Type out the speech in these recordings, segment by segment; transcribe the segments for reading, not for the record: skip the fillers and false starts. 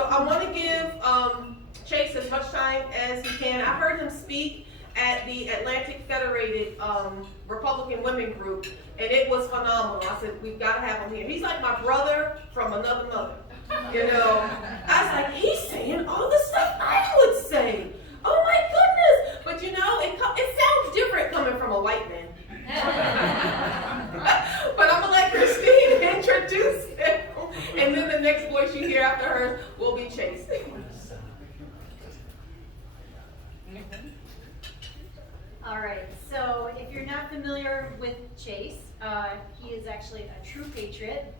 So I want to give Chase as much time as he can. I heard him speak at the Atlantic Federated Republican Women Group, and it was phenomenal. I said, we've got to have him here. He's like my brother from another mother. You know, I was like, he's saying all the stuff I would say. Oh my goodness! But you know, it sounds different coming from a white man. But I'm gonna let Christine introduce him, and then the next voice you hear after her will be Chase. All right, so if you're not familiar with Chase, he is actually a true patriot,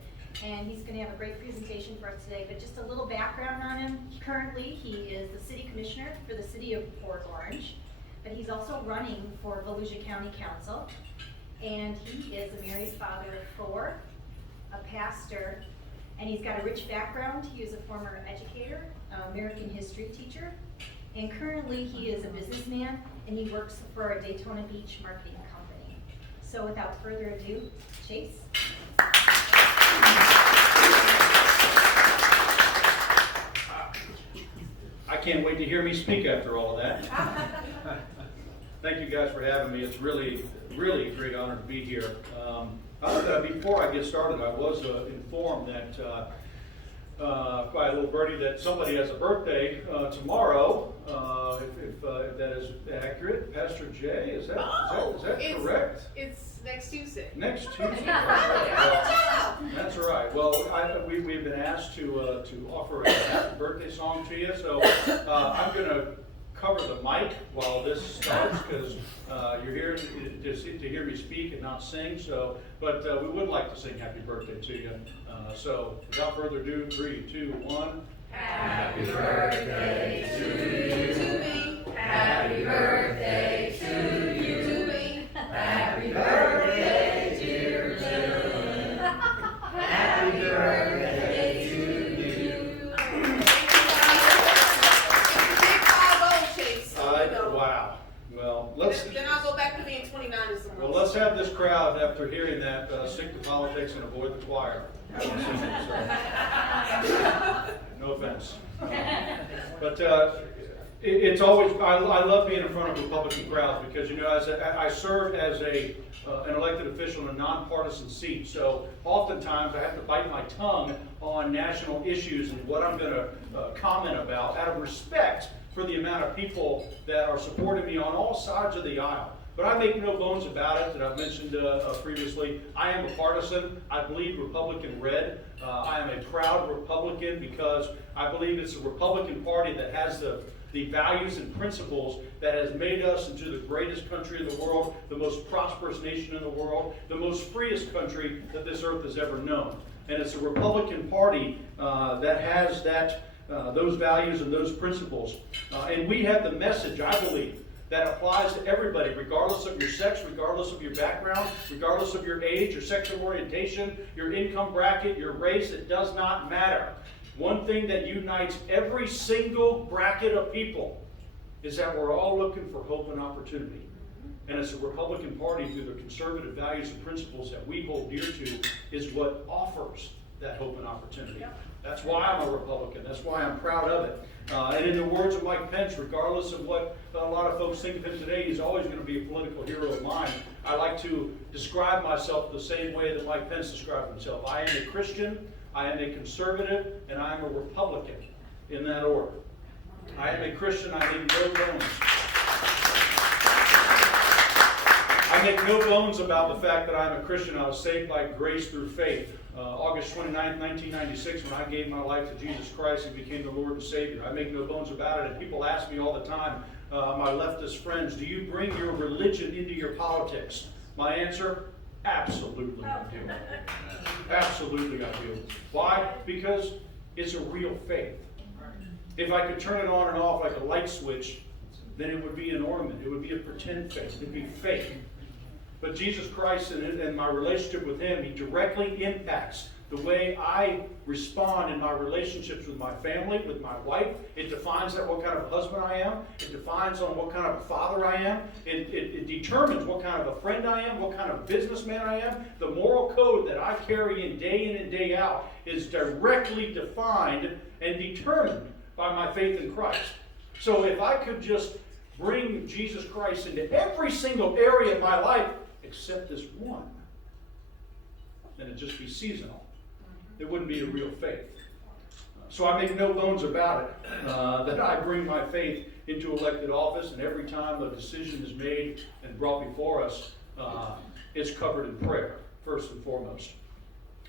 and he's going to have a great presentation for us today. But just a little background on him. Currently, he is the city commissioner for the city of Port Orange, but he's also running for Volusia County Council, and he is a married father of 4, a pastor, and he's got a rich background. He is a former educator, American history teacher, and currently he is a businessman, and he works for a Daytona Beach marketing company. So without further ado, Chase. I can't wait to hear me speak after all of that. Thank you guys for having me. It's really a great honor to be here. Before I get started, I was informed that by a little birdie that somebody has a birthday tomorrow. If that is accurate, Pastor Jay, is that correct? It's next Tuesday. Next Tuesday. That's right. Well, we've been asked to offer a happy birthday song to you, so I'm going to cover the mic while this starts because you're here to hear me speak and not sing. So, but we would like to sing happy birthday to you. So, without further ado, 3, 2, 1. Happy birthday to me. Happy birthday to you. To me. Happy birthday, dear June. Happy birthday to you. Chase. Wow. Well, then I'll go back to being 29 as the Well, let's have this crowd, after hearing that, stick to politics and avoid the choir. No offense. But it's always, I love being in front of Republican crowds because, you know, I serve as an elected official in a nonpartisan seat. So oftentimes I have to bite my tongue on national issues and what I'm going to comment about out of respect for the amount of people that are supporting me on all sides of the aisle. But I make no bones about it, that I've mentioned previously. I am a partisan. I bleed Republican red. I am a proud Republican because I believe it's the Republican Party that has the values and principles that has made us into the greatest country in the world, the most prosperous nation in the world, the most freest country that this earth has ever known. And it's the Republican Party that has those values and those principles. And we have the message, I believe, that applies to everybody, regardless of your sex, regardless of your background, regardless of your age, your sexual orientation, your income bracket, your race. It does not matter. One thing that unites every single bracket of people is that we're all looking for hope and opportunity. And it's the Republican Party, through the conservative values and principles that we hold dear to, is what offers that hope and opportunity. That's why I'm a Republican. That's why I'm proud of it. And in the words of Mike Pence, regardless of what a lot of folks think of him today, he's always going to be a political hero of mine. I like to describe myself the same way that Mike Pence described himself. I am a Christian, I am a conservative, and I am a Republican, in that order. I am a Christian, I make no bones. I make no bones about the fact that I'm a Christian. I was saved by grace through faith. August 29, 1996, when I gave my life to Jesus Christ and became the Lord and Savior. I make no bones about it. And people ask me all the time, my leftist friends, do you bring your religion into your politics? My answer, absolutely I do. Absolutely I do. Why? Because it's a real faith. If I could turn it on and off like a light switch, then it would be an ornament. It would be a pretend faith. It would be fake. But Jesus Christ and my relationship with Him, He directly impacts the way I respond in my relationships with my family, with my wife. It defines what kind of a husband I am. It defines on what kind of a father I am. It determines what kind of a friend I am, what kind of businessman I am. The moral code that I carry in and day out is directly defined and determined by my faith in Christ. So if I could just bring Jesus Christ into every single area of my life except this one, then it'd just be seasonal. It wouldn't be a real faith. So I make no bones about it, that I bring my faith into elected office, and every time a decision is made and brought before us, it's covered in prayer, first and foremost.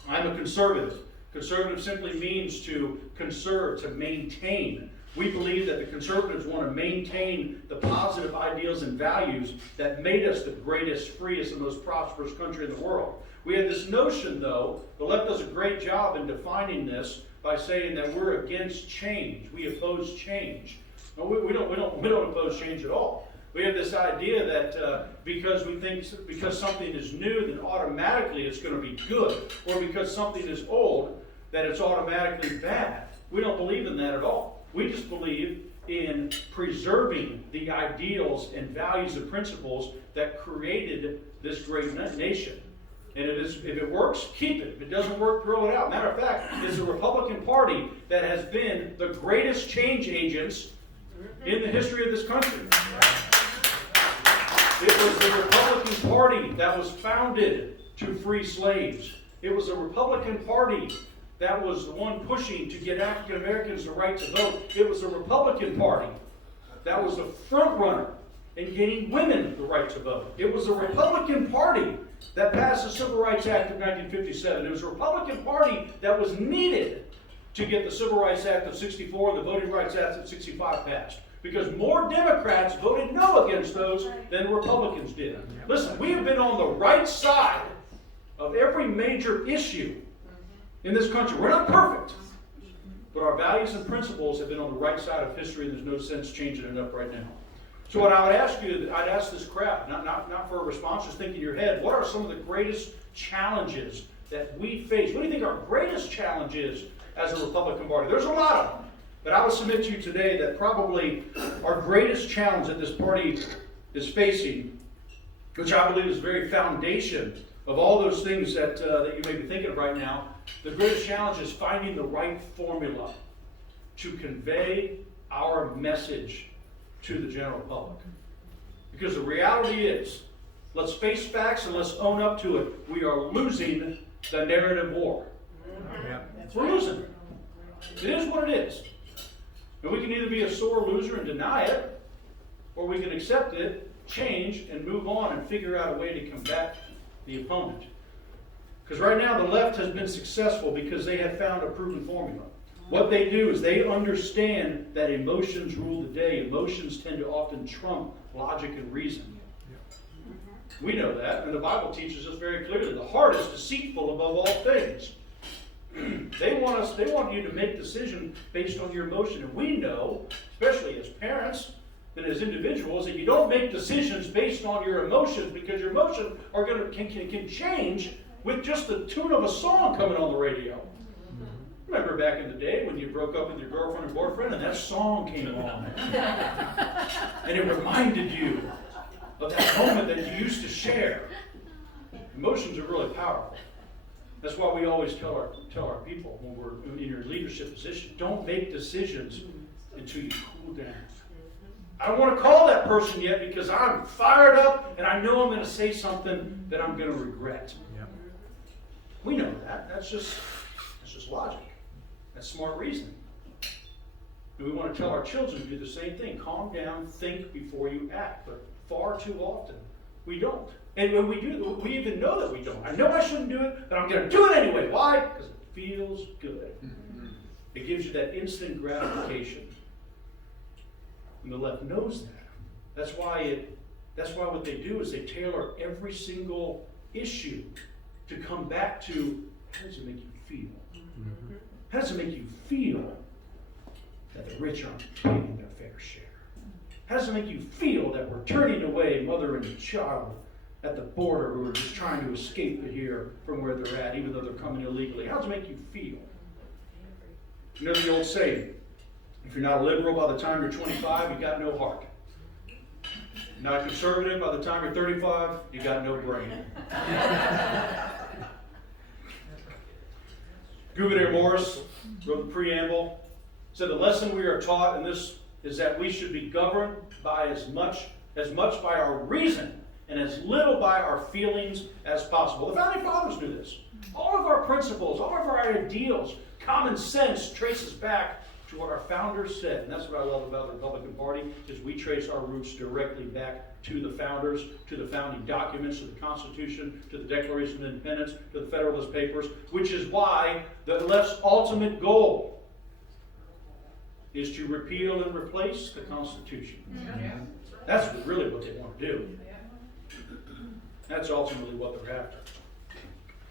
I'm a conservative. Conservative simply means to conserve, to maintain. We believe that the conservatives want to maintain the positive ideals and values that made us the greatest, freest, and most prosperous country in the world. We have this notion, though, the left does a great job in defining this by saying that we're against change. We oppose change. No, we don't oppose change at all. We have this idea that because something is new, then automatically it's going to be good, or because something is old, that it's automatically bad. We don't believe in that at all. We just believe in preserving the ideals and values and principles that created this great nation. And if it works, keep it. If it doesn't work, throw it out. Matter of fact, it's the Republican Party that has been the greatest change agents in the history of this country. It was the Republican Party that was founded to free slaves. It was the Republican Party that was the one pushing to get African Americans the right to vote. It was the Republican Party that was the front runner in getting women the right to vote. It was the Republican Party that passed the Civil Rights Act of 1957. It was the Republican Party that was needed to get the Civil Rights Act of 64 and the Voting Rights Act of 65 passed. Because more Democrats voted no against those than Republicans did. Listen, we have been on the right side of every major issue in this country. We're not perfect, but our values and principles have been on the right side of history, and there's no sense changing it up right now. So what I would ask you, I'd ask this crowd, not for a response, just think in your head, what are some of the greatest challenges that we face? What do you think our greatest challenge is as a Republican Party? There's a lot of them, but I would submit to you today that probably our greatest challenge that this party is facing, which I believe is the very foundation of all those things that you may be thinking of right now, the greatest challenge is finding the right formula to convey our message to the general public. Because the reality is, let's face facts and let's own up to it, we are losing the narrative war. We're losing. It is what it is. And we can either be a sore loser and deny it, or we can accept it, change, and move on and figure out a way to combat the opponent. Because right now the left has been successful because they have found a proven formula. What they do is they understand that emotions rule the day. Emotions tend to often trump logic and reason. We know that, and the Bible teaches us very clearly. The heart is deceitful above all things. They want you to make decisions based on your emotion. And we know, especially as parents and as individuals, that you don't make decisions based on your emotions, because your emotions are can change with just the tune of a song coming on the radio. Remember back in the day when you broke up with your girlfriend or boyfriend and that song came along. And it reminded you of that moment that you used to share. Emotions are really powerful. That's why we always tell our people when we're in your leadership position, don't make decisions until you cool down. I don't want to call that person yet because I'm fired up and I know I'm going to say something that I'm going to regret. Yep. We know that. That's just logic. That's smart reasoning. And we want to tell our children to do the same thing. Calm down, think before you act. But far too often, we don't. And when we do, we even know that we don't. I know I shouldn't do it, but I'm going to do it anyway. Why? Because it feels good. It gives you that instant gratification. And the left knows that. That's why what they do is they tailor every single issue to come back to, how does it make you feel? How does it make you feel that the rich aren't paying their fair share? How does it make you feel that we're turning away mother and child at the border who are just trying to escape here from where they're at, even though they're coming illegally? How does it make you feel? You know the old saying, if you're not a liberal by the time you're 25, you got no heart. Not a conservative by the time you're 35, you got no brain. Gouverneur Morris wrote the preamble, said the lesson we are taught in this is that we should be governed by as much by our reason and as little by our feelings as possible. The Founding Fathers knew this. All of our principles, all of our ideals, common sense traces back to what our founders said. And that's what I love about the Republican Party, is we trace our roots directly back to the founders, to the founding documents, to the Constitution, to the Declaration of Independence, to the Federalist Papers, which is why the left's ultimate goal is to repeal and replace the Constitution. Mm-hmm. That's really what they want to do. That's ultimately what they're after.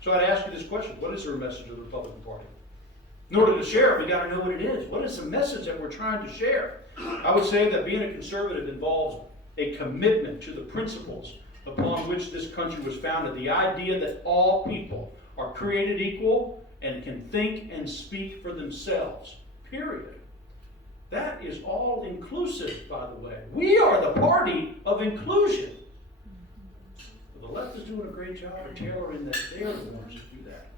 So I'd ask you this question: what is their message of the Republican Party? In order to share it, we got to know what it is. What is the message that we're trying to share? I would say that being a conservative involves a commitment to the principles upon which this country was founded. The idea that all people are created equal and can think and speak for themselves. Period. That is all inclusive, by the way. We are the party of inclusion. The left is doing a great job of tailoring that. They are the ones who do that.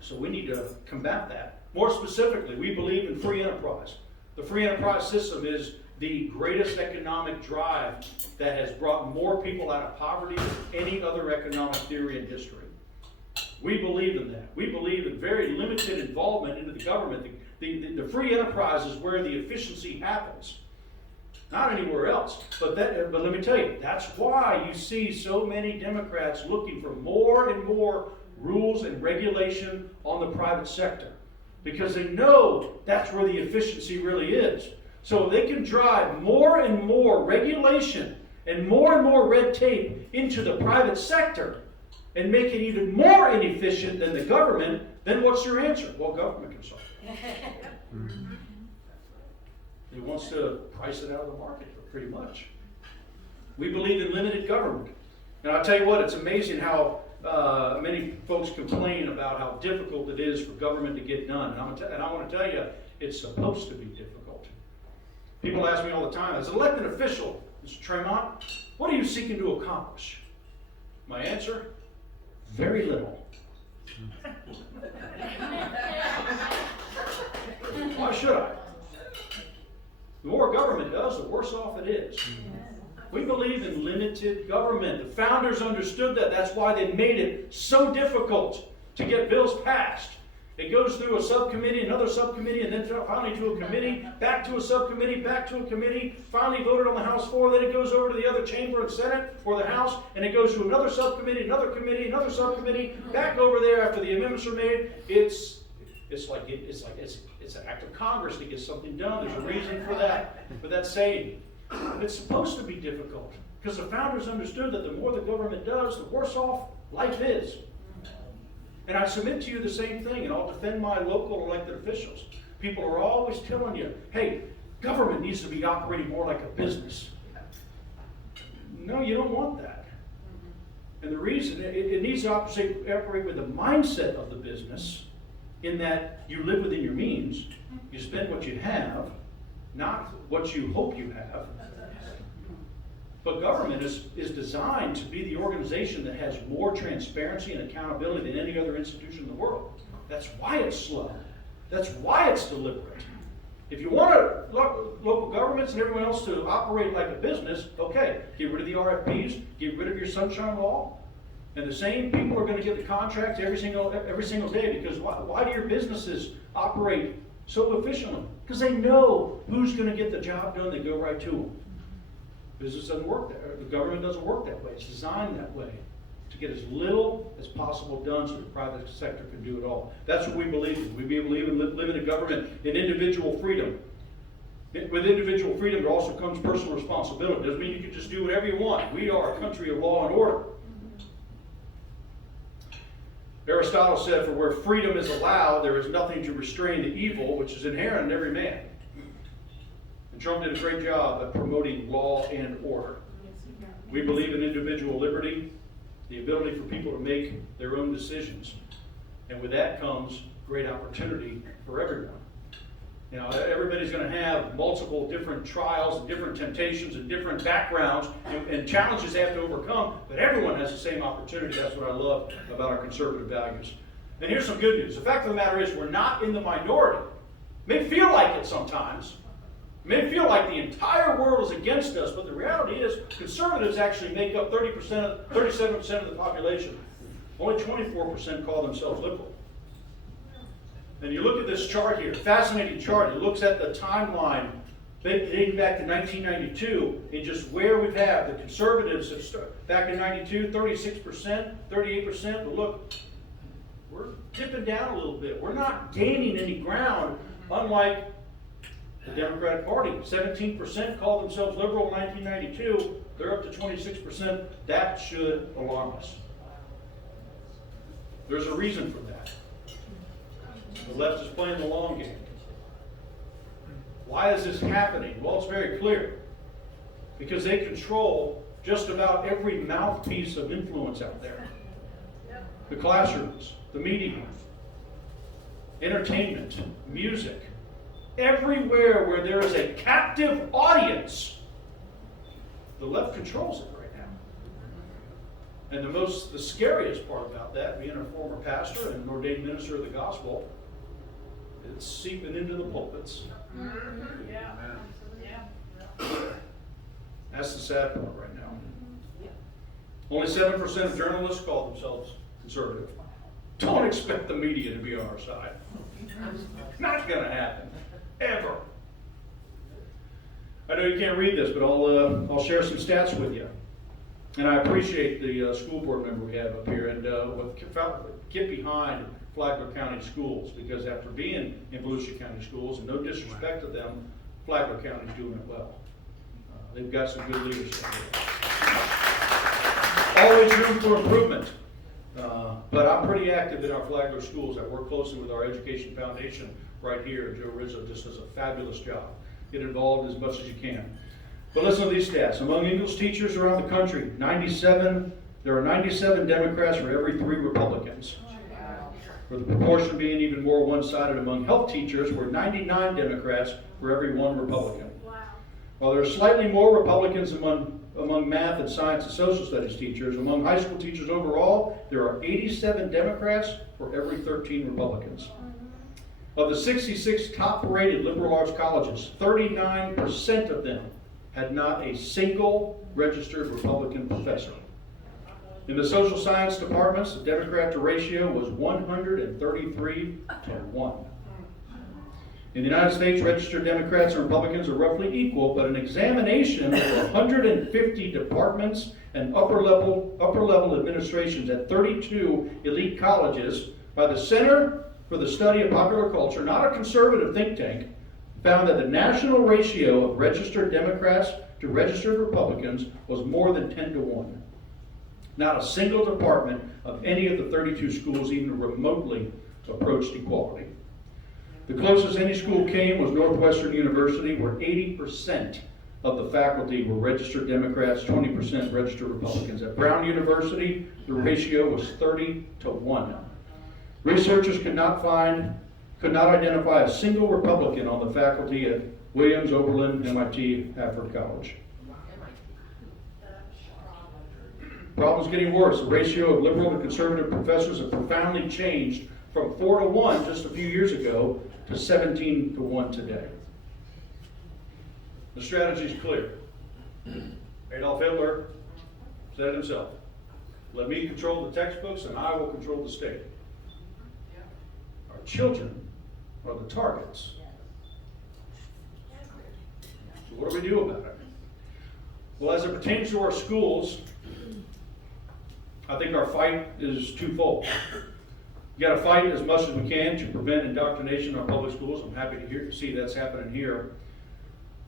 So we need to combat that. More specifically, we believe in free enterprise. The free enterprise system is the greatest economic drive that has brought more people out of poverty than any other economic theory in history. We believe in that. We believe in very limited involvement into the government. The free enterprise is where the efficiency happens. Not anywhere else. But let me tell you, that's why you see so many Democrats looking for more and more rules and regulation on the private sector. Because they know that's where the efficiency really is. So they can drive more and more regulation and more red tape into the private sector and make it even more inefficient than the government. Then what's your answer? Well, government can solve it. He wants to price it out of the market, pretty much. We believe in limited government. And I'll tell you what, it's amazing how many folks complain about how difficult it is for government to get done. And I want to tell you, it's supposed to be difficult. People ask me all the time, as an elected official, Mr. Tramont, what are you seeking to accomplish? My answer, very little. Why should I? The more government does, the worse off it is. We believe in limited government. The founders understood that. That's why they made it so difficult to get bills passed. It goes through a subcommittee, another subcommittee, and then finally to a committee, back to a subcommittee, back to a committee, finally voted on the House floor, then it goes over to the other chamber and Senate or the House, and it goes to another subcommittee, another subcommittee, back over there after the amendments are made. It's an act of Congress to get something done. There's a reason for that saying. And it's supposed to be difficult because the founders understood that the more the government does, the worse off life is. And I submit to you the same thing, and I'll defend my local elected officials. People are always telling you, hey, government needs to be operating more like a business. No, you don't want that. And the reason, it needs to operate with the mindset of the business, in that you live within your means, you spend what you have, not what you hope you have. But government is designed to be the organization that has more transparency and accountability than any other institution in the world. That's why it's slow. That's why it's deliberate. If you want local governments and everyone else to operate like a business, okay, get rid of the RFPs, get rid of your sunshine law, and the same people are going to get the contracts every single day. Because why do your businesses operate so efficiently? Because they know who's going to get the job done. They go right to them. Business doesn't work that way. The government doesn't work that way. It's designed that way to get as little as possible done so the private sector can do it all. That's what we believe in. We believe in living in government in individual freedom. With individual freedom, there also comes personal responsibility. It doesn't mean you can just do whatever you want. We are a country of law and order. Aristotle said, for where freedom is allowed, there is nothing to restrain the evil which is inherent in every man. And Trump did a great job at promoting law and order. We believe in individual liberty, the ability for people to make their own decisions. And with that comes great opportunity for everyone. You know, everybody's going to have multiple different trials and different temptations and different backgrounds and challenges they have to overcome, but everyone has the same opportunity. That's what I love about our conservative values. And here's some good news. The fact of the matter is we're not in the minority. It may feel like it sometimes. It may feel like the entire world is against us, but the reality is conservatives actually make up 37% of the population. Only 24% call themselves liberal. And you look at this chart here, fascinating chart. It looks at the timeline dating back to 1992 and just where we've had the conservatives have started. Back in 92, 36%, 38%. But look, we're dipping down a little bit. We're not gaining any ground, unlike the Democratic Party. 17% called themselves liberal in 1992. They're up to 26%. That should alarm us. There's a reason for that. The left is playing the long game. Why is this happening? Well, it's very clear. Because they control just about every mouthpiece of influence out there. The classrooms, the media, entertainment, music. Everywhere where there is a captive audience, the left controls it right now. And the scariest part about that, being a former pastor and an ordained minister of the gospel, it's seeping into the pulpits. Yeah. That's the sad part right now. Only 7% of journalists call themselves conservative. Don't expect the media to be on our side. Not going to happen. Ever. I know you can't read this, but I'll share some stats with you. And I appreciate the school board member we have up here and get behind Flagler County Schools, because after being in Volusia County Schools, and no disrespect to them, Flagler County's doing it well. They've got some good leadership here. Always room for improvement. But I'm pretty active in our Flagler schools. I work closely with our Education Foundation right here. Joe Rizzo just does a fabulous job. Get involved as much as you can. But listen to these stats. Among English teachers around the country, there are 97 Democrats for every 3 Republicans. With the proportion being even more one-sided among health teachers, we're 99 Democrats for every 1 Republican. Wow. While there are slightly more Republicans among math and science and social studies teachers, among high school teachers overall, there are 87 Democrats for every 13 Republicans. Of the 66 top-rated liberal arts colleges, 39% of them had not a single registered Republican professor. In the social science departments, the Democrat to ratio was 133 to 1. In the United States, registered Democrats and Republicans are roughly equal, but an examination of 150 departments and upper-level administrations at 32 elite colleges by the Center for the Study of Popular Culture, not a conservative think tank, found that the national ratio of registered Democrats to registered Republicans was more than 10 to 1. Not a single department of any of the 32 schools even remotely approached equality. The closest any school came was Northwestern University, where 80% of the faculty were registered Democrats, 20% registered Republicans. At Brown University, the ratio was 30 to 1. Researchers could not identify a single Republican on the faculty at Williams, Oberlin, MIT, Haverford College. Problem's getting worse. The ratio of liberal and conservative professors have profoundly changed from 4 to 1 just a few years ago to 17 to 1 today. The strategy is clear. Adolf Hitler said it himself. Let me control the textbooks and I will control the state. Our children are the targets. So what do we do about it? Well, as it pertains to our schools, I think our fight is twofold. We got to fight as much as we can to prevent indoctrination in our public schools. I'm happy to see that's happening here.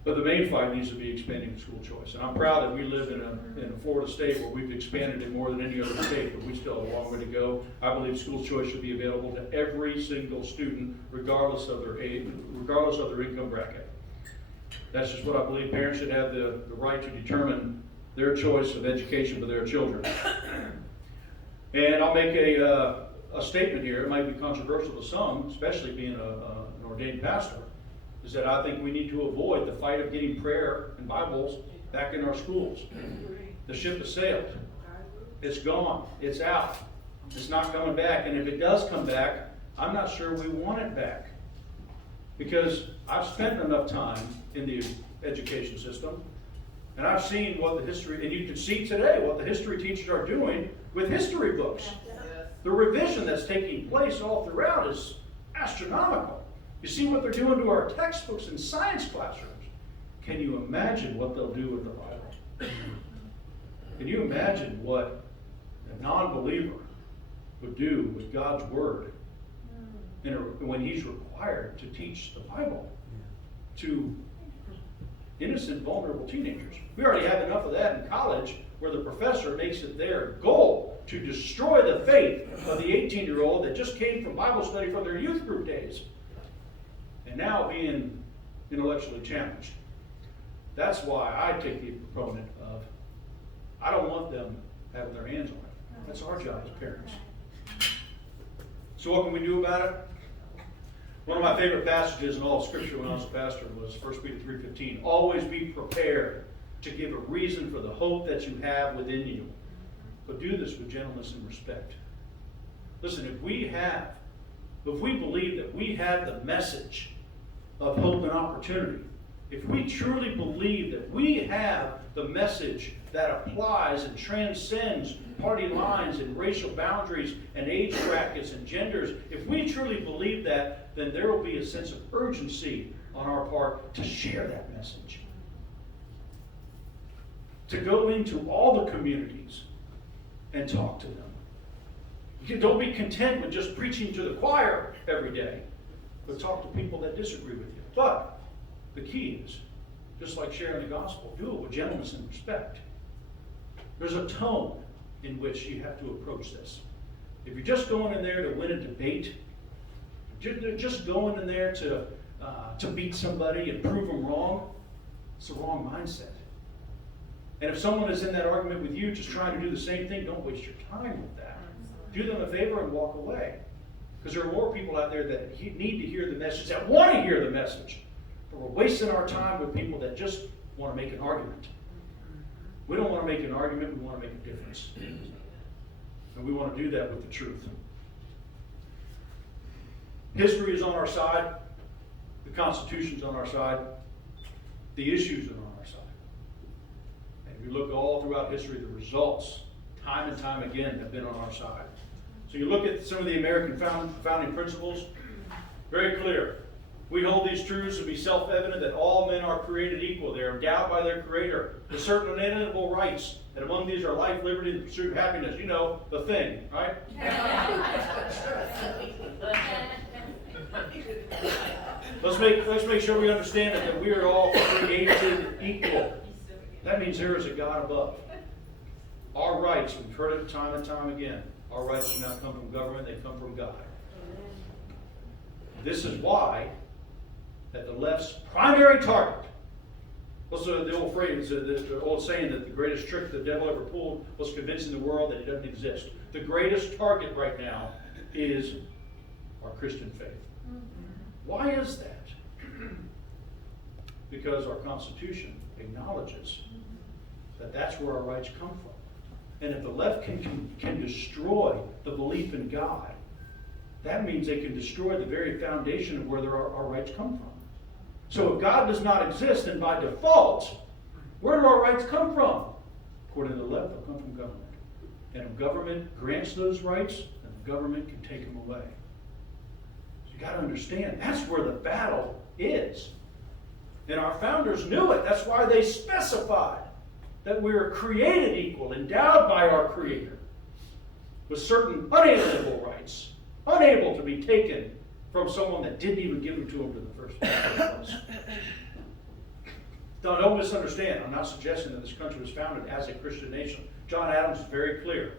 But the main fight needs to be expanding school choice. And I'm proud that we live in a Florida state where we've expanded it more than any other state, but we still have a long way to go. I believe school choice should be available to every single student, regardless of their age, regardless of their income bracket. That's just what I believe. Parents should have the right to determine their choice of education for their children. And I'll make a statement here. It might be controversial to some, especially being an ordained pastor, is that I think we need to avoid the fight of getting prayer and Bibles back in our schools. The ship has sailed. It's gone. It's out. It's not coming back. And if it does come back, I'm not sure we want it back. Because I've spent enough time in the education system, and I've seen what the history, and you can see today what the history teachers are doing with history books. The revision that's taking place all throughout is astronomical. You see what they're doing to our textbooks in science classrooms. Can you imagine what they'll do with the Bible? Can you imagine what a non-believer would do with God's Word when he's required to teach the Bible to innocent, vulnerable teenagers? We already have enough of that in college, where the professor makes it their goal to destroy the faith of the 18-year-old that just came from Bible study from their youth group days and now being intellectually challenged. That's why I take the proponent of, I don't want them having their hands on it. That's our job as parents. So what can we do about it? One of my favorite passages in all of Scripture when I was a pastor was 1 Peter 3:15. Always be prepared to give a reason for the hope that you have within you. But do this with gentleness and respect. Listen, if we believe that we have the message of hope and opportunity, if we truly believe that we have the message that applies and transcends party lines and racial boundaries and age brackets and genders, if we truly believe that, then there will be a sense of urgency on our part to share that message. To go into all the communities and talk to them. Don't be content with just preaching to the choir every day, but talk to people that disagree with you. But the key is, just like sharing the gospel, do it with gentleness and respect. There's a tone in which you have to approach this. If you're just going in there to win a debate, just going in there to beat somebody and prove them wrong, it's the wrong mindset. And if someone is in that argument with you just trying to do the same thing, don't waste your time with that. Do them a favor and walk away. Because there are more people out there that need to hear the message, that want to hear the message. But we're wasting our time with people that just want to make an argument. We don't want to make an argument, we want to make a difference. And we want to do that with the truth. History is on our side. The Constitution's on our side. The issues are on our side. And if you look all throughout history, the results, time and time again, have been on our side. So you look at some of the American founding principles, very clear. We hold these truths to be self-evident that all men are created equal. They are endowed by their Creator with certain unalienable rights, and among these are life, liberty, and the pursuit of happiness. You know, the thing, right? Let's make sure we understand that we are all created equal. That means there is a God above. Our rights, we've heard it time and time again, our rights do not come from government, they come from God. This is why that the left's primary target, what's the old phrase, the old saying that the greatest trick the devil ever pulled was convincing the world that he doesn't exist. The greatest target right now is our Christian faith. Why is that? Because our Constitution acknowledges that that's where our rights come from. And if the left can destroy the belief in God, that means they can destroy the very foundation of where our rights come from. So if God does not exist, then by default, where do our rights come from? According to the left, they'll come from government. And if government grants those rights, then the government can take them away. So you got to understand, that's where the battle is. And our founders knew it. That's why they specified that we are created equal, endowed by our Creator, with certain unalienable rights, unable to be taken from someone that didn't even give them to them in the first place. Don't misunderstand. I'm not suggesting that this country was founded as a Christian nation. John Adams is very clear.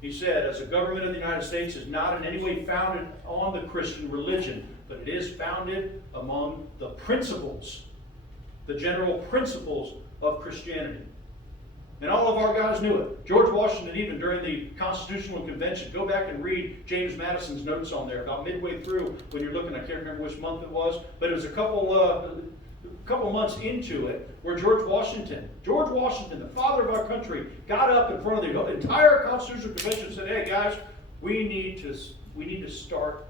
He said, as the government of the United States is not in any way founded on the Christian religion, but it is founded among the principles, the general principles of Christianity. And all of our guys knew it. George Washington, even during the Constitutional Convention, go back and read James Madison's notes on there, about midway through when you're looking, I can't remember which month it was, but it was a couple months into it, where George Washington, the father of our country, got up in front of the entire Constitutional Convention and said, hey guys, we need to start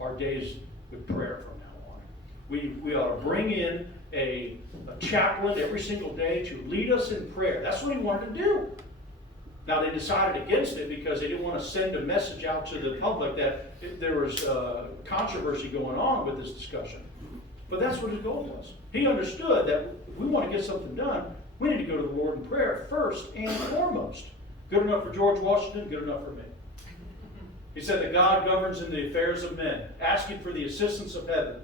our days with prayer from now on. We ought to bring in a chaplain every single day to lead us in prayer. That's what he wanted to do. Now they decided against it because they didn't want to send a message out to the public that there was controversy going on with this discussion. But that's what his goal was. He understood that if we want to get something done, we need to go to the Lord in prayer first and foremost. Good enough for George Washington, good enough for me. He said that God governs in the affairs of men, asking for the assistance of heaven.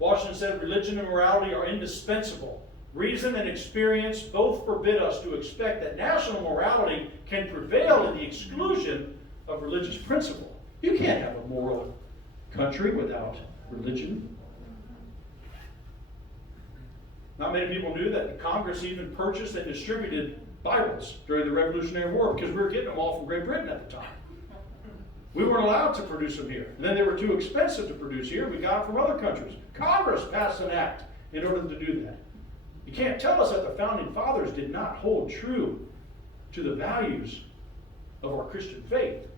Washington said religion and morality are indispensable. Reason and experience both forbid us to expect that national morality can prevail in the exclusion of religious principle. You can't have a moral country without religion. Not many people knew that Congress even purchased and distributed Bibles during the Revolutionary War because we were getting them all from Great Britain at the time. We weren't allowed to produce them here. And then they were too expensive to produce here. We got them from other countries. Congress passed an act in order to do that. You can't tell us that the Founding Fathers did not hold true to the values of our Christian faith.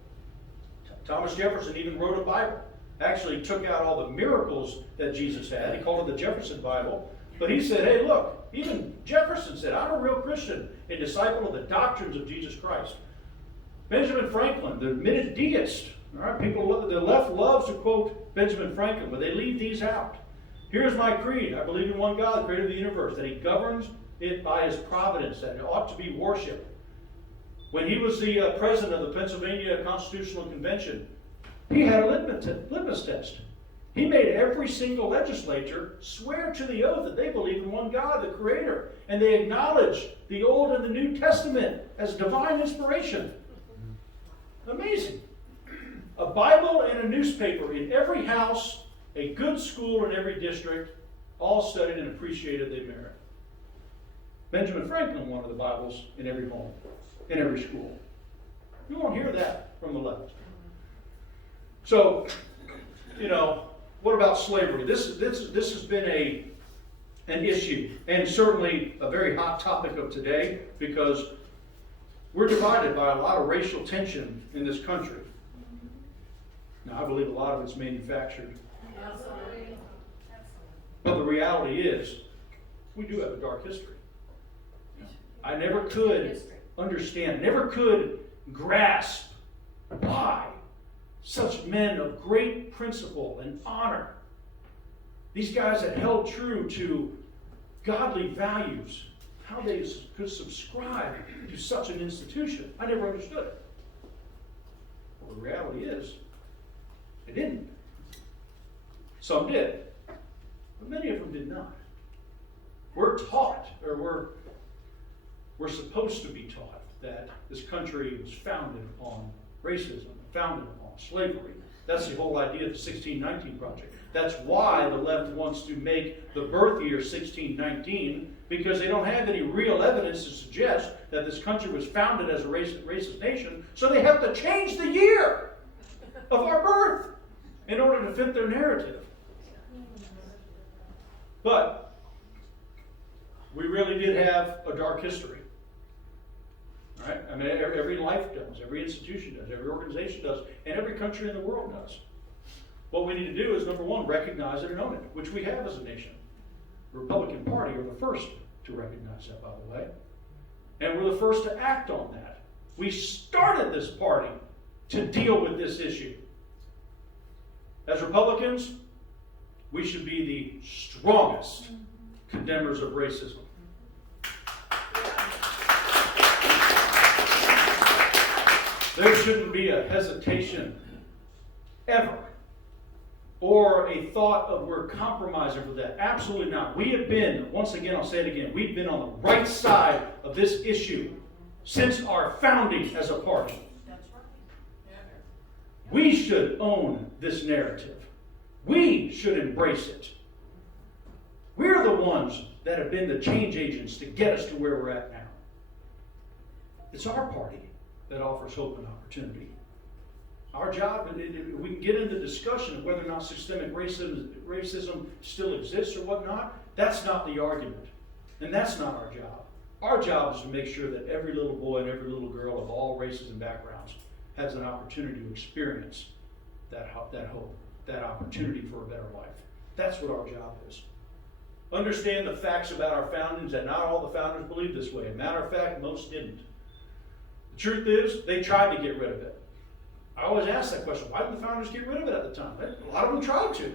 Thomas Jefferson even wrote a Bible. Actually took out all the miracles that Jesus had. He called it the Jefferson Bible. But he said, hey, look, even Jefferson said, I'm a real Christian, a disciple of the doctrines of Jesus Christ. Benjamin Franklin, the admitted deist. All right, the left loves to quote Benjamin Franklin, but they leave these out. Here's my creed. I believe in one God, the creator of the universe, that he governs it by his providence, that it ought to be worshipped. When he was the president of the Pennsylvania Constitutional Convention, he had a litmus test. He made every single legislature swear to the oath that they believe in one God, the Creator, and they acknowledge the Old and the New Testament as divine inspiration. Amazing. A Bible and a newspaper in every house, a good school in every district, all studied and appreciated their merit. Benjamin Franklin wanted the Bibles in every home, in every school. You won't hear that from the left. So, what about slavery? This has been an issue, and certainly a very hot topic of today, because we're divided by a lot of racial tension in this country. Now, I believe a lot of it's manufactured. Absolutely. But the reality is, we do have a dark history. I never could understand, never could grasp why such men of great principle and honor, these guys that held true to godly values, how they could subscribe to such an institution. I never understood it. Well, the reality is, they didn't. Some did, but many of them did not. We're taught, or we're supposed to be taught, that this country was founded upon racism, founded upon slavery. That's the whole idea of the 1619 Project. That's why the left wants to make the birth year 1619, because they don't have any real evidence to suggest that this country was founded as a racist nation, so they have to change the year of our birth in order to fit their narrative. But we really did have a dark history. Right? I mean, every life does, every institution does, every organization does, and every country in the world does. What we need to do is, number one, recognize it and own it, which we have as a nation. The Republican Party are the first to recognize that, by the way. And we're the first to act on that. We started this party to deal with this issue. As Republicans, we should be the strongest condemners of racism. There shouldn't be a hesitation ever, or a thought of we're compromising for that. Absolutely not. We have been, once again, I'll say it again, we've been on the right side of this issue since our founding as a party. We should own this narrative. We should embrace it. We're the ones that have been the change agents to get us to where we're at now. It's our party that offers hope and opportunity. Our job, we can get into discussion of whether or not systemic racism still exists or whatnot. That's not the argument. And that's not our job. Our job is to make sure that every little boy and every little girl of all races and backgrounds has an opportunity to experience that hope, that opportunity for a better life. That's what our job is. Understand the facts about our foundings, that not all the founders believed this way. As a matter of fact, most didn't. The truth is, they tried to get rid of it. I always ask that question, why did the founders get rid of it at the time? A lot of them tried to.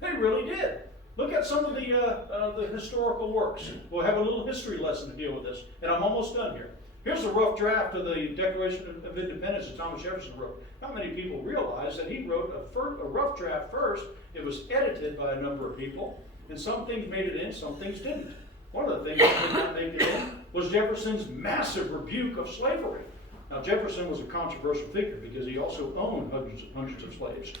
They really did. Look at some of the historical works. We'll have a little history lesson to deal with this, and I'm almost done here. Here's a rough draft of the Declaration of Independence that Thomas Jefferson wrote. Not many people realize that he wrote a rough draft first. It was edited by a number of people, and some things made it in, some things didn't. One of the things that did not make it in was Jefferson's massive rebuke of slavery. Now, Jefferson was a controversial figure because he also owned hundreds of slaves.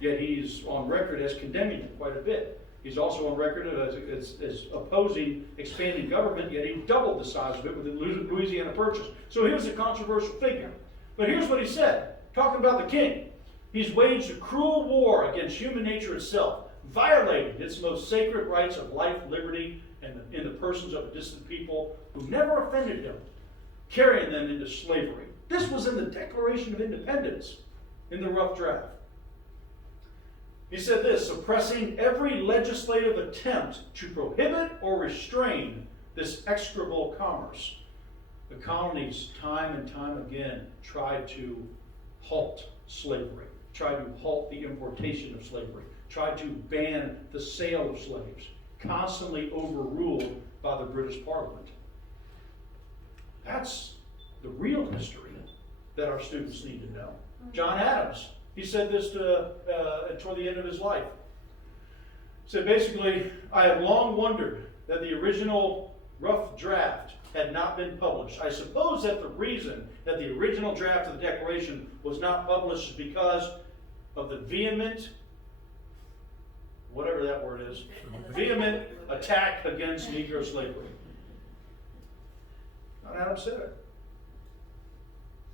Yet he's on record as condemning it quite a bit. He's also on record as opposing expanding government, yet he doubled the size of it with the Louisiana Purchase. So he was a controversial figure. But here's what he said, talking about the king. He's waged a cruel war against human nature itself, violating its most sacred rights of life, liberty, and in the persons of a distant people who never offended him, carrying them into slavery. This was in the Declaration of Independence, in the rough draft. He said this, suppressing every legislative attempt to prohibit or restrain this execrable commerce. The colonies, time and time again, tried to halt slavery, tried to halt the importation of slavery, tried to ban the sale of slaves, constantly overruled by the British Parliament. That's the real history that our students need to know. John Adams, he said this toward the end of his life. He said, basically, I have long wondered that the original rough draft had not been published. I suppose that the reason that the original draft of the Declaration was not published is because of the vehement, whatever that word is, vehement attack against Negro slavery. John Adams said it.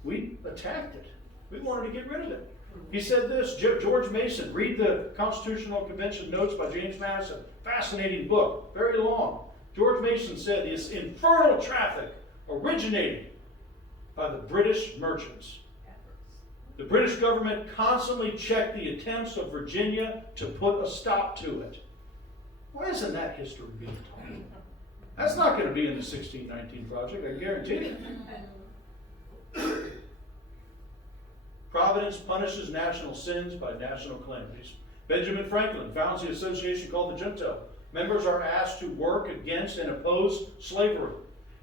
We attacked it. We wanted to get rid of it. He said this, George Mason, read the Constitutional Convention Notes by James Madison. Fascinating book, very long. George Mason said this infernal traffic originated by the British merchants. The British government constantly checked the attempts of Virginia to put a stop to it. Why isn't that history being taught? That's not going to be in the 1619 project, I guarantee it. Providence punishes national sins by national calamities. Benjamin Franklin founds the association called the Junto. Members are asked to work against and oppose slavery.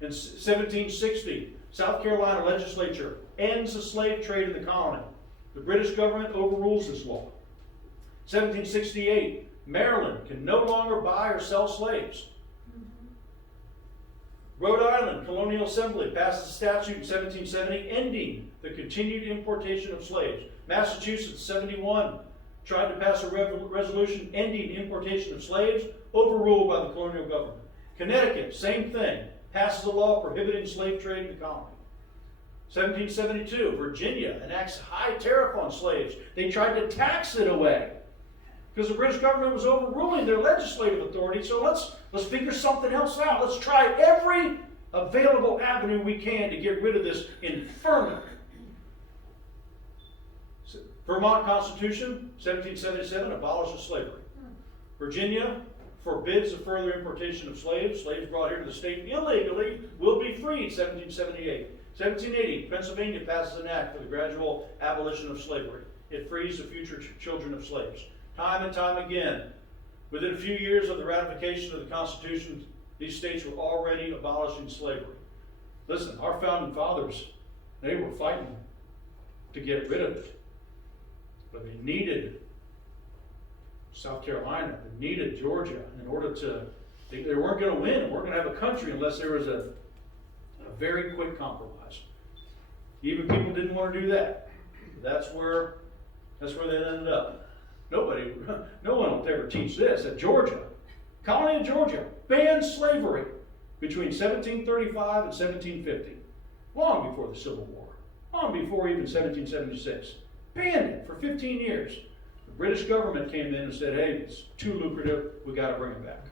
In 1760, South Carolina legislature ends the slave trade in the colony. The British government overrules this law. 1768, Maryland can no longer buy or sell slaves. Rhode Island Colonial Assembly passes a statute in 1770 ending the continued importation of slaves. Massachusetts, 71, tried to pass a resolution ending importation of slaves, overruled by the colonial government. Connecticut, same thing, passes a law prohibiting slave trade in the colony. 1772, Virginia enacts a high tariff on slaves. They tried to tax it away because the British government was overruling their legislative authority. So let's figure something else out. Let's try every available avenue we can to get rid of this inferno. Vermont Constitution, 1777, abolishes slavery. Virginia forbids the further importation of slaves. Slaves brought here to the state illegally will be freed, 1778. 1780, Pennsylvania passes an act for the gradual abolition of slavery. It frees the future children of slaves. Time and time again, within a few years of the ratification of the Constitution, these states were already abolishing slavery. Listen, our founding fathers, they were fighting to get rid of it. But they needed South Carolina, they needed Georgia in order to, they weren't going to win, they weren't going to have a country unless there was a very quick compromise. Even people didn't want to do that. That's where they ended up. No one will ever teach this. At Georgia, colony of Georgia, banned slavery between 1735 and 1750. long before the Civil War, long before even 1776. Banned it for 15 years. The British government came in and said, hey, it's too lucrative, we got to bring it back.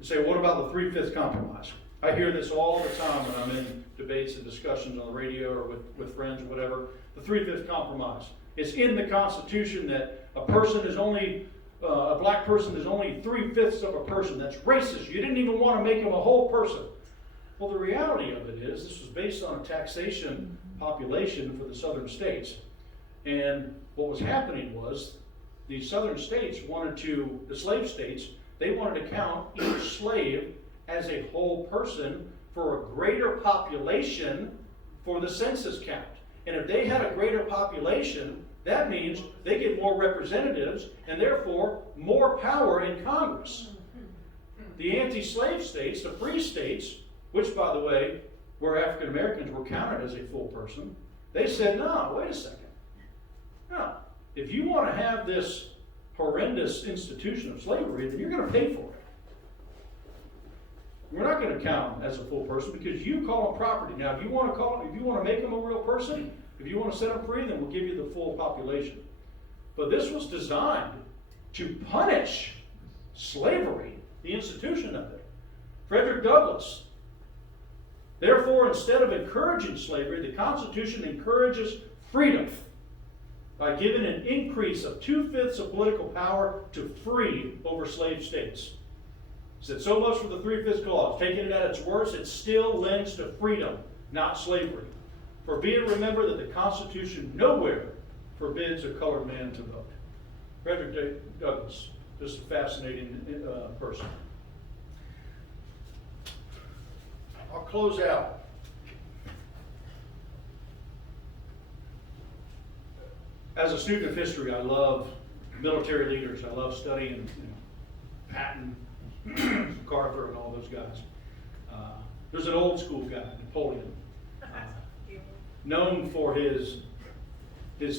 You say, what about the 3/5 compromise? I hear this all the time when I'm in debates and discussions on the radio or with friends or whatever. The 3/5 compromise. It's in the Constitution that a person is only, a black person is only 3/5 of a person. That's racist. You didn't even want to make him a whole person. Well, the reality of it is this was based on a taxation population for the southern states. And what was happening was the southern states wanted to, the slave states, they wanted to count each slave as a whole person for a greater population for the census count. And if they had a greater population, that means they get more representatives and therefore more power in Congress. The anti-slave states, the free states, which by the way, where African Americans were counted as a full person, they said, no, wait a second. No, if you want to have this horrendous institution of slavery, then you're going to pay for it. We're not going to count them as a full person because you call them property. Now, if you want to make them a real person, if you want to set them free, then we'll give you the full population. But this was designed to punish slavery, the institution of it. Frederick Douglass. Therefore, instead of encouraging slavery, the Constitution encourages freedom by giving an increase of 2/5 of political power to free over slave states. He said, so much for the 3/5 clause. Taking it at its worst, it still lends to freedom, not slavery. For be it remembered that the Constitution nowhere forbids a colored man to vote. Frederick Douglass, just a fascinating person. I'll close out. As a student of history, I love military leaders. I love studying Patton, MacArthur, and all those guys. There's an old school guy, Napoleon, known for his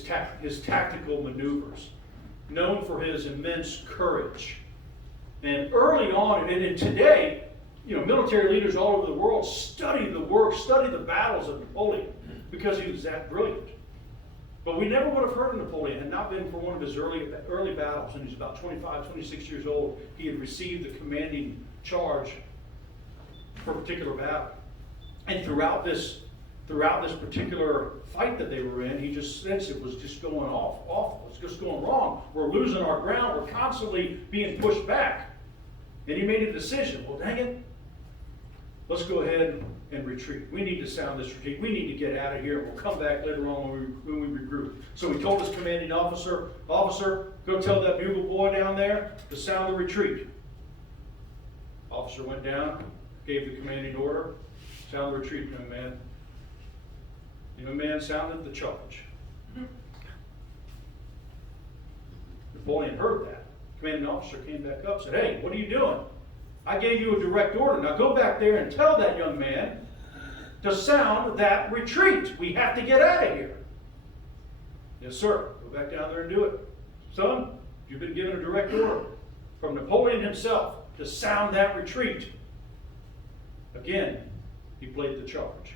tactical maneuvers, known for his immense courage. And early on, and today, military leaders all over the world study the battles of Napoleon because he was that brilliant. But we never would have heard of Napoleon had not been for one of his early battles. When he was about 25, 26 years old, he had received the commanding charge for a particular battle. And throughout this particular fight that they were in, he just sensed it was just going awful. It's just going wrong. We're losing our ground. We're constantly being pushed back. And he made a decision. Well, dang it. Let's go ahead and retreat. We need to sound this retreat. We need to get out of here. We'll come back later on when we regroup. So he told his commanding officer, go tell that bugle boy down there to sound the retreat. Officer went down, gave the commanding order, sound the retreat, young man. The young man sounded the charge. Napoleon heard that. The commanding officer came back up and said, hey, what are you doing? I gave you a direct order. Now go back there and tell that young man to sound that retreat. We have to get out of here. Yes, sir. Go back down there and do it. Son, you've been given a direct order from Napoleon himself to sound that retreat. Again, he played the charge.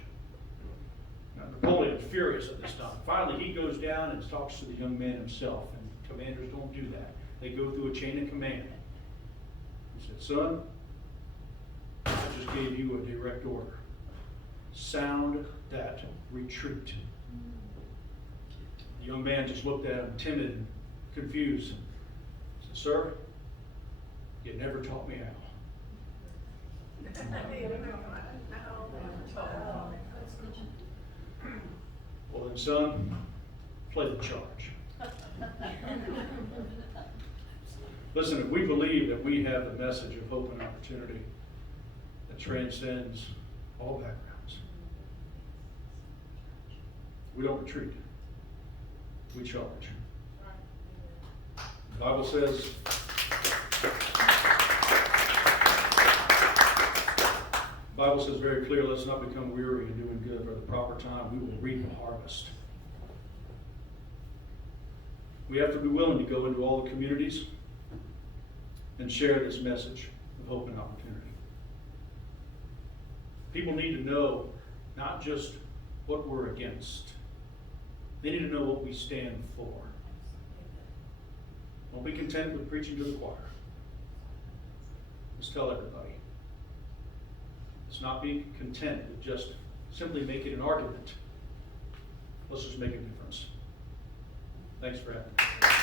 Now, Napoleon's furious at this time. Finally, he goes down and talks to the young man himself. And commanders don't do that. They go through a chain of command. He said, son, I just gave you a direct order. Sound that retreat. The young man just looked at him, timid and confused. He said, sir, you never taught me how. Well then, son, play the charge. Listen, if we believe that we have the message of hope and opportunity that transcends all backgrounds, we don't retreat. We charge. The Bible says, very clearly, let's not become weary in doing good, for at the proper time we will reap a harvest. We have to be willing to go into all the communities and share this message of hope and opportunity. People need to know not just what we're against. They need to know what we stand for. Don't be content with preaching to the choir. Let's tell everybody. Let's not be content with just simply making an argument. Let's just make a difference. Thanks for having me.